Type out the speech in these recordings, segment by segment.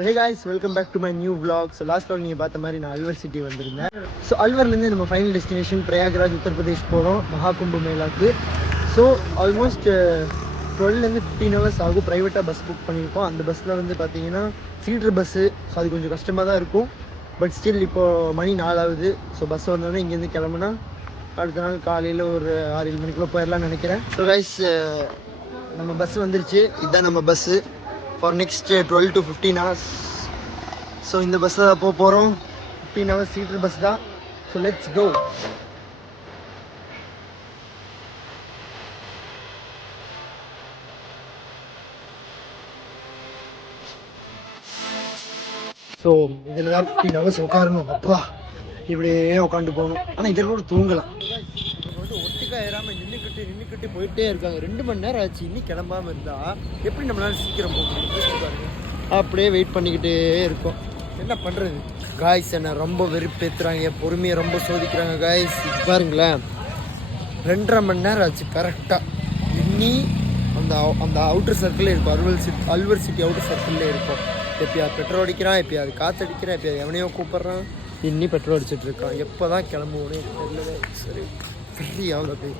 So hey guys, welcome back to my new vlog. So last vlog நீங்கள் பார்த்த மாதிரி நான் அல்வர் சிட்டி வந்திருந்தேன். ஸோ அல்வர்லேருந்து நம்ம ஃபைனல் டெஸ்டினேஷன் பிரயாக்ராஜ் உத்தரப்பிரதேஷ் போகிறோம் மகாகும்பு மேளாக்கு. ஸோ ஆல்மோஸ்ட் 12லேருந்து 15 hours ஆகும். ப்ரைவேட்டாக பஸ் புக் பண்ணியிருக்கோம். அந்த பஸ்ஸில் வந்து பார்த்தீங்கன்னா சீட்ரு பஸ்ஸு. ஸோ அது கொஞ்சம் கஷ்டமாக தான் இருக்கும். பட் ஸ்டில் இப்போது மணி 4 ஆகுது. ஸோ பஸ் வந்தோடனே இங்கேருந்து கிளம்புனா அடுத்த நாள் காலையில் ஒரு 6-7 மணிக்குள்ளே போயிடலாம்னு நினைக்கிறேன். ஸோ கைஸ் நம்ம பஸ் வந்துருச்சு. இதுதான் நம்ம bus for next 12 to 15 hours. So in the bus la porom 15 hours seater bus da. So let's go. So idhula 15 hours ukarano appa ivide ukandu ponom ana idhula oru thoongalam ஒட்டுக்கா ஏறாம நின்னுக்கிட்டு போயிட்டே இருக்காங்க. 2 மணி நேரம் ஆச்சு. இன்னும் கிளம்பாம இருந்தா எப்படி நம்மளால சீக்கிரம் போக முடியும்? அப்படியே வெயிட் பண்ணிக்கிட்டே இருக்கோம். என்ன பண்ணுறது காய்ஸ்? என்ன ரொம்ப வெறுப்பேற்றுறாங்க, என் பொறுமையை ரொம்ப சோதிக்கிறாங்க காய்ஸ். பாருங்களேன், 2.5 மணி நேரம் ஆச்சு கரெக்டாக. இன்னி அந்த அவுட்டர் சர்க்கிளே இருக்கும், அல்வர் சிட்டி அவுட்டர் சர்க்கிள்லே இருக்கும். எப்பயாவது பெட்ரோல் அடிக்கிறான், எப்பயாவது காற்று அடிக்கிறான், எப்பயாவது எவனையோ கூப்பிட்றான். இன்னி பெட்ரோல் அடிச்சுட்டு இருக்கான். எப்போ தான் கிளம்புவோன்னு தெரியல. சரி ஃப்ரீ ஆகல போய்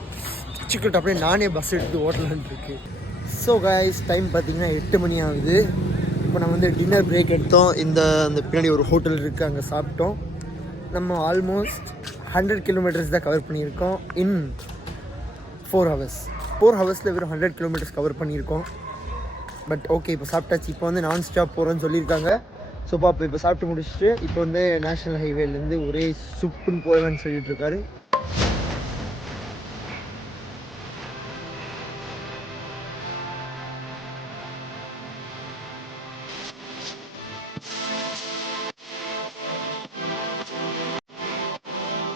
வச்சுக்கிட்டு அப்படியே நானே பஸ் எடுத்து ஓட்டலான்ட்டு இருக்கு. ஸோ காய்ஸ் டைம் பார்த்தீங்கன்னா 8 மணி ஆகுது. இப்போ நம்ம வந்து டின்னர் பிரேக் எடுத்தோம். அந்த பின்னாடி ஒரு ஹோட்டல் இருக்குது, அங்கே சாப்பிட்டோம். நம்ம ஆல்மோஸ்ட் 100 kilometers தான் கவர் பண்ணியிருக்கோம் இன் 4 hours. 4 ஹவர்ஸில் வெறும் 100 kilometers கவர் பண்ணியிருக்கோம். பட் ஓகே, இப்போ சாப்பிட்டாச்சு. இப்போ வந்து நான் ஸ்டாப் போகிறோன்னு சொல்லியிருக்காங்க. ஸோ பாப்பா இப்போ சாப்பிட்டு முடிச்சுட்டு இப்போ வந்து நேஷ்னல் ஹைவேலேருந்து ஒரே சுப்புன்னு போவேன்னு சொல்லிட்டு இருக்காரு.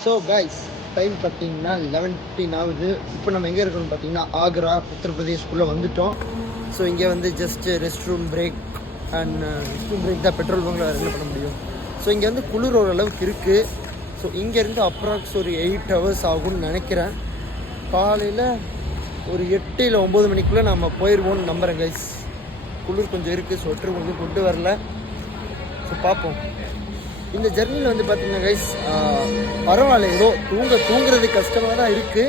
ஸோ கைஸ் டைம் பார்த்தீங்கன்னா 11:15 ஆகுது. இப்போ நம்ம எங்கே இருக்கோம்னு பார்த்தீங்கன்னா ஆக்ரா உத்தரப்பிரதேஷ்குள்ளே வந்துவிட்டோம். ஸோ இங்கே வந்து ஜஸ்ட் ரெஸ்ட் ரூம் பிரேக் தான். பெட்ரோல் பங்கில் வேறு என்ன பண்ண முடியும்? ஸோ இங்கே வந்து குளிர் ஓரளவுக்கு இருக்குது. ஸோ இங்கேருந்து அப்ராக்ஸ் ஒரு 8 hours ஆகும்னு நினைக்கிறேன். காலையில் ஒரு 8 இல்லை 9 மணிக்குள்ளே நம்ம போயிடுவோம்னு நம்புகிறேன் கைஸ். குளிர் கொஞ்சம் இருக்குது, ஸ்வெட்டர் கொஞ்சம் கொண்டு வரல. ஸோ பார்ப்போம். இந்த ஜெர்னியில் வந்து பார்த்திங்கன்னா கைஸ் பரவாயில்ல, ஏதோ தூங்குறது கஷ்டமாக தான் இருக்குது.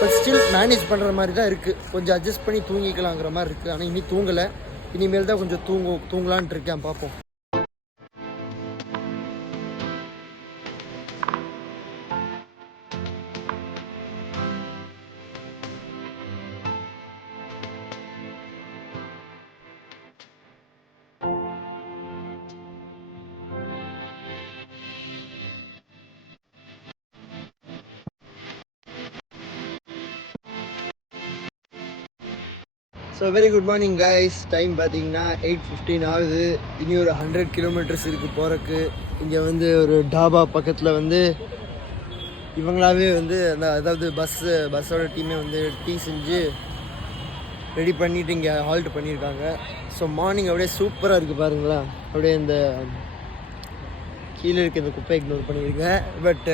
பட் ஸ்டில் மேனேஜ் பண்ணுற மாதிரி தான் இருக்குது. கொஞ்சம் அட்ஜஸ்ட் பண்ணி தூங்கிக்கலாங்கிற மாதிரி இருக்குது. ஆனால் இனி தூங்கலை, இனிமேல் தான் கொஞ்சம் தூங்கலான்ட்டு இருக்கேன். பார்ப்போம். So very good morning guys. Time பார்த்தீங்கன்னா 8:15 ஆகுது. இனி ஒரு 100 kilometers இருக்குது போகிறக்கு. இங்கே வந்து ஒரு டாபா பக்கத்தில் வந்து இவங்களாவே வந்து அதாவது பஸ்ஸோட டீமே வந்து டீ செஞ்சு ரெடி பண்ணிவிட்டு இங்கே ஹால்ட் பண்ணியிருக்காங்க. ஸோ மார்னிங் அப்படியே சூப்பராக இருக்குது பாருங்களேன். அப்படியே இந்த கீழே இருக்க இந்த குப்பை இக்னோர் பண்ணியிருக்கேன். பட்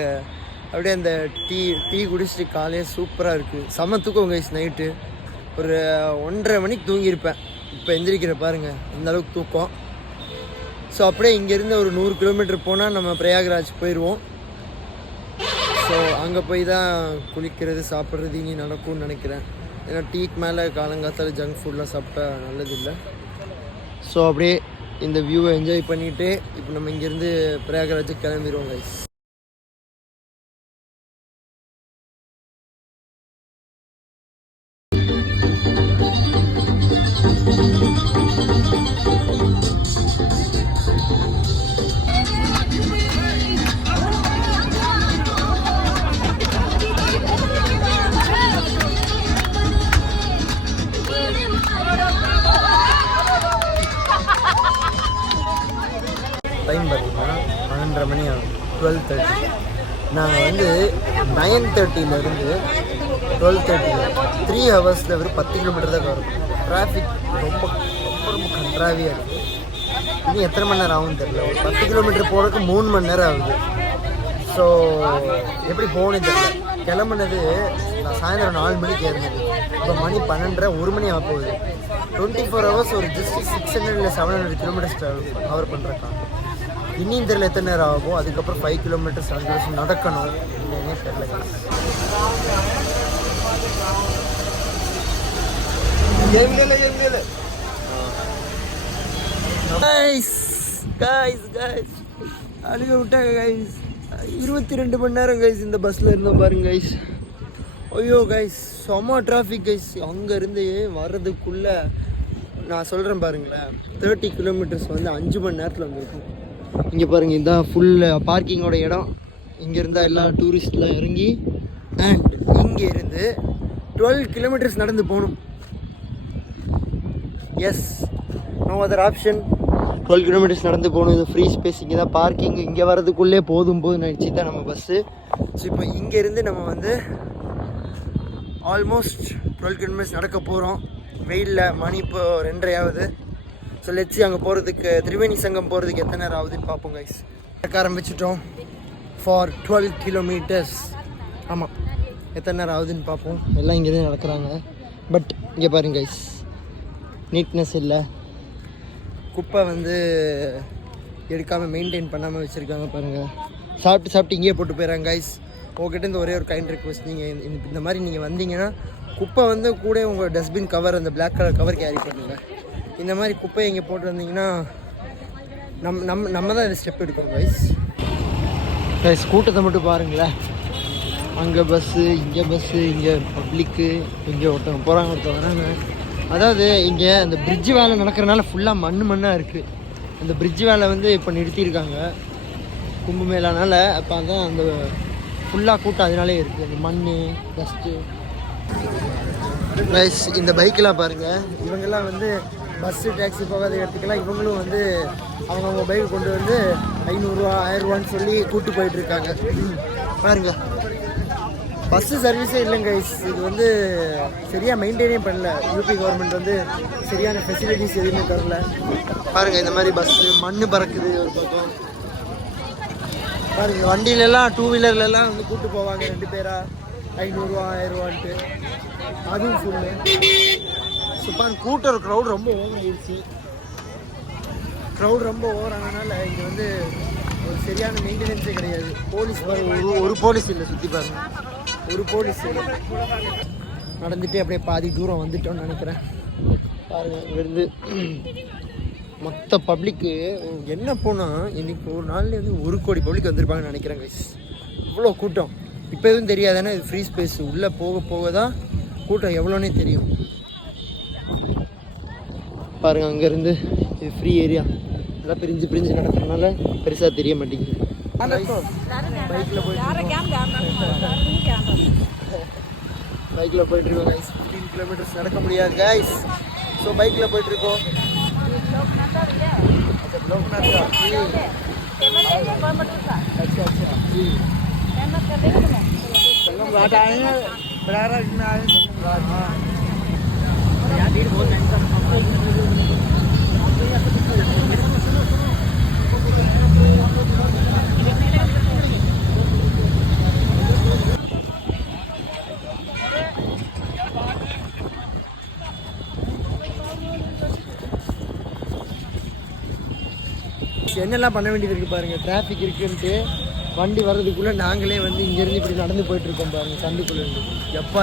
அப்படியே அந்த டீ குடிச்சிட்டு காலையே சூப்பராக இருக்குது. செம்ம தூக்கம் கைஸ். நைட்டு ஒரு 1:30 மணிக்கு தூங்கியிருப்பேன். இப்போ எந்திரிக்கிற பாருங்கள் அந்தளவுக்கு தூக்கம். ஸோ அப்படியே இங்கேருந்து ஒரு 100 kilometer போனால் நம்ம பிரயாக்ராஜ் போயிடுவோம். ஸோ அங்கே போய் தான் குளிக்கிறது சாப்பிட்றது இனி நடக்கும்னு நினைக்கிறேன். ஏன்னா டீக்கு மேலே காலங்காத்தால் ஜங்க் ஃபுட்லாம் சாப்பிட்டா நல்லதில்லை. ஸோ அப்படியே இந்த வியூவை என்ஜாய் பண்ணிவிட்டு இப்போ நம்ம இங்கேருந்து பிரயாக்ராஜுக்கு கிளம்பிடுவோம் கைஸ். டைம் பார்த்தீங்கன்னா 12:30 மணி ஆகும். 12:30. நாங்கள் வந்து 9:30லேருந்து 12:30 3 ஹவர்ஸில் வெறும் 10 kilometer தான் வரும். டிராஃபிக் ரொம்ப ரொம்ப ரொம்ப கன்றாவியாக இருக்குது. இன்னும் எத்தனை மணி நேரம் ஆகும்னு தெரியல. ஒரு 10 kilometer போகிறதுக்கு 3 மணி நேரம் ஆகுது. ஸோ எப்படி போகணுன்னு தெரியல. கிளம்புனது நான் சாயந்தரம் 4 மணிக்கு ஏறினது. இப்போ மணி 12:30, 1 மணி ஆக போகுது. 24 hours ஒரு ஜஸ்ட் 600 இல்லை 700 கிலோமீட்டர்ஸ் கவர் பண்ணுறக்கா. இன்னும் தெரியல எத்தனை நேரம் ஆகும். அதுக்கப்புறம் 5 கிலோமீட்டர்ஸ் 5 வருஷம் நடக்கணும். என்னன்னே தெரியல. அழுக விட்டாங்க கைஸ். 22 மணி நேரம் கைஸ் இந்த பஸ்ஸில் இருந்தோம் பாருங்க கைஸ். ஐயோ கைஸ் செம்ம டிராஃபிக் கைஸ். அங்கேருந்து வர்றதுக்குள்ளே நான் சொல்கிறேன் பாருங்களேன், 30 கிலோமீட்டர்ஸ் வந்து 5 மணி நேரத்தில் வந்துருக்கும். இங்கே பாருங்கள், இதுதான் ஃபுல் பார்க்கிங்கோட இடம். இங்கே இருந்தால் எல்லா டூரிஸ்ட்லாம் இறங்கி அண்ட் இங்கே இருந்து 12 கிலோமீட்டர்ஸ் நடந்து போகணும். Yes, no other option. 12 kilometres நடந்து போகணும். இது ஃப்ரீ ஸ்பேஸ். இங்கே தான் பார்க்கிங். இங்கே வரதுக்குள்ளே போதும் நினச்சி தான் நம்ம பஸ்ஸு. ஸோ இப்போ இங்கேருந்து நம்ம வந்து ஆல்மோஸ்ட் 12 கிலோமீட்டர்ஸ் நடக்க போகிறோம். வெயிலில் மணி இப்போ 2:30 ஆகுது. ஸோ லெட்ஸி அங்கே போகிறதுக்கு திரிவேணி சங்கம் போகிறதுக்கு எத்தனை நேரம் ஆகுதுன்னு பார்ப்போம் கைஸ். நடக்க ஆரம்பிச்சிட்டோம் ஃபார் 12 கிலோமீட்டர்ஸ். ஆமாம், எத்தனை நேரம் ஆகுதுன்னு பார்ப்போம். எல்லாம் இங்கேருந்து நடக்கிறாங்க. பட் இங்கே பாருங்க கைஸ், நீட்னஸ் இல்லை. குப்பை வந்து எடுக்காமல் மெயின்டைன் பண்ணாமல் வச்சுருக்காங்க பாருங்கள். சாப்பிட்டு இங்கேயே போட்டு போயிடறாங்க கைஸ். உங்ககிட்ட ஒரே ஒரு கைண்ட் ரிக்வஸ்ட், நீங்கள் இந்த மாதிரி நீங்கள் வந்தீங்கன்னா குப்பை வந்து கூட உங்கள் டஸ்ட்பின் கவர், அந்த பிளாக் கலர் கவர் கேரி பண்ணுங்கள். இந்த மாதிரி குப்பையை இங்கே போட்டு வந்தீங்கன்னா நம்ம தான் இந்த ஸ்டெப் எடுக்கணும் கைஸ். கூட்டத்தை மட்டும் பாருங்களேன். அங்கே பஸ்ஸு, இங்கே பப்ளிக்கு, இங்கே ஒருத்தவங்க போகிறாங்க, ஒருத்தவங்க வராங்க. அதாவது இங்கே அந்த பிரிட்ஜு வேலை நடக்கிறனால ஃபுல்லாக மண்ணாக இருக்குது. அந்த பிரிட்ஜு வேலை வந்து இப்போ நிறுத்தியிருக்காங்க கும்பமேளானால. அப்போ அதான் அந்த ஃபுல்லாக கூட்டம் அதனாலே இருக்குது. அந்த மண், டஸ்ட்டு. ரைஸ், இந்த பைக்கெலாம் பாருங்கள். இவங்கெல்லாம் வந்து பஸ்ஸு டாக்ஸி போகாத இடத்துக்கெல்லாம் இவங்களும் வந்து அவங்க பைக்கை கொண்டு வந்து 500 ரூபா 1000 ரூபான்னு சொல்லி கூப்பிட்டு போயிட்டுருக்காங்க பாருங்க. பஸ்ஸு சர்வீஸே இல்லைங்க கைஸ். இது வந்து சரியாக மெயின்டைனே பண்ணல. யூபி கவர்மெண்ட் வந்து சரியான ஃபெசிலிட்டிஸ் எதுவுமே தரல பாருங்கள். இந்த மாதிரி பஸ்ஸு மண் பறக்குது ஒரு பக்கம் பாருங்கள். வண்டியிலலாம் 2 வீலர்லலாம் வந்து கூப்பிட்டு போவாங்க 2 பேரா 500 ரூபா 1000 ரூபான்ட்டு. அதுவும் ஃபுல்லு சுப்பான். கூட்டம் க்ரௌட் ரொம்ப ஓவர் ஆயிடுச்சு. க்ரௌட் ரொம்ப ஓவர் ஆனதுனால இங்கே வந்து ஒரு சரியான மெயின்டெனன்ஸே கிடையாது. போலீஸ் ஒரு போலீஸ் இல்லை, சுற்றி பாருங்க, ஒரு போலீஸ் இல்லை. நடந்துகிட்டே அப்படியே பாதி தூரம் வந்துட்டோம்னு நினைக்கிறேன். பாருங்கள், இங்கேருந்து மொத்த பப்ளிக்கு என்ன போனால் இன்றைக்கி ஒரு நாள்லேயே வந்து 1 கோடி பப்ளிக் வந்திருப்பாங்கன்னு நினைக்கிறேன் கைஸ். இவ்வளோ கூட்டம். இப்போ எதுவும் தெரியாதுன்னா இது ஃப்ரீ ஸ்பேஸ். உள்ளே போக தான் கூட்டம் எவ்வளோனே தெரியும். பாருங்கள், அங்கேருந்து இது ஃப்ரீ ஏரியா. எல்லாம் பிரிஞ்சு நடக்கிறதுனால பெருசாக தெரிய மாட்டேங்குது. பைக்கில் போயிட்டுருக்கோம் கைஸ். 15 கிலோமீட்டர்ஸ் நடக்க முடியாது கைஸ். ஸோ பைக்கில் போயிட்டுருக்கோம். என்னெல்லாம் பண்ண வேண்டியது இருக்குது பாருங்கள். டிராஃபிக் இருக்குன்ட்டு வண்டி வர்றதுக்குள்ளே நாங்களே வந்து இங்கேருந்து இப்படி நடந்து போயிட்டுருக்கோம் பாருங்கள். சந்துக்குள்ளே எப்பா